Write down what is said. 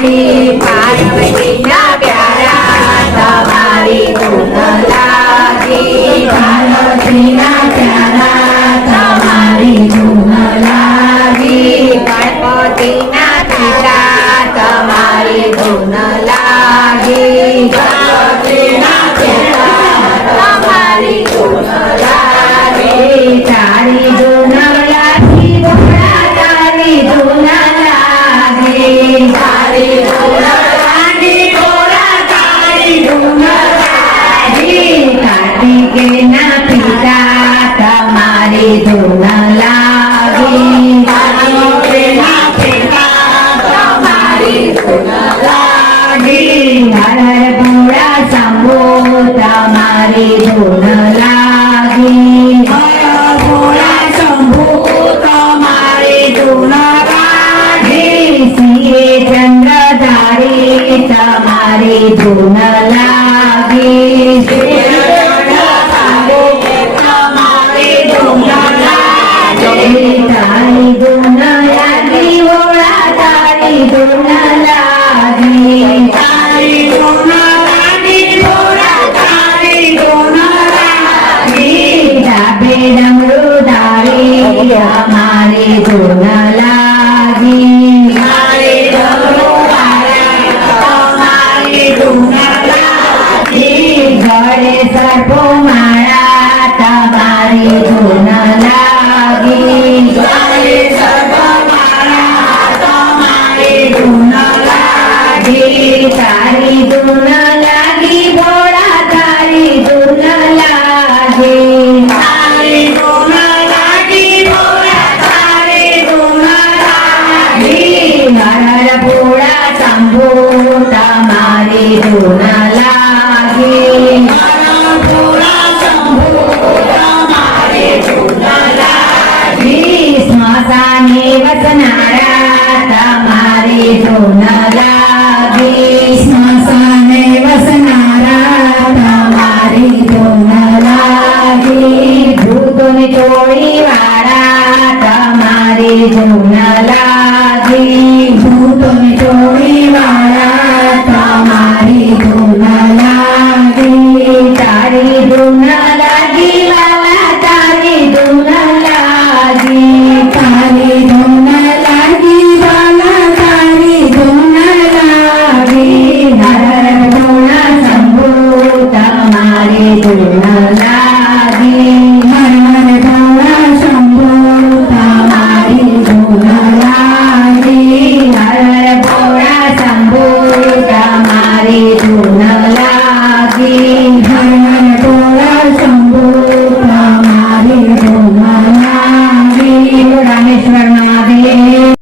પાર્વતીના પ્યારા તમારી ધૂન લાગી પાર્વતીના પ્યારા તમારી ધૂન લાગી ગણપતિના પિતા તમારી ધૂન લાગી ગણપતિના પિતા તમારી ધૂન લાગી તારી ધૂન લાગી ભોળા તારી ધૂન લાગી તારી ધૂન લાગી ભોળા તારી ધૂન લાગી કાર્તિકેયના પિતા તમારી ધૂન લાગી કાર્તિકેયના પિતા તમારી ધૂન લાગી હર હર ભોળા શંભો તમારી ધૂન લાગી હર ભોળા શંભો તમારી ધૂન લાગી શિરે ચંદ્રધારી તમારી ધૂન લાગી શિરે ચંદ્રધારી તમારી ધૂન લાગી તારી ધૂન લાગી ભોળા તારી ધૂન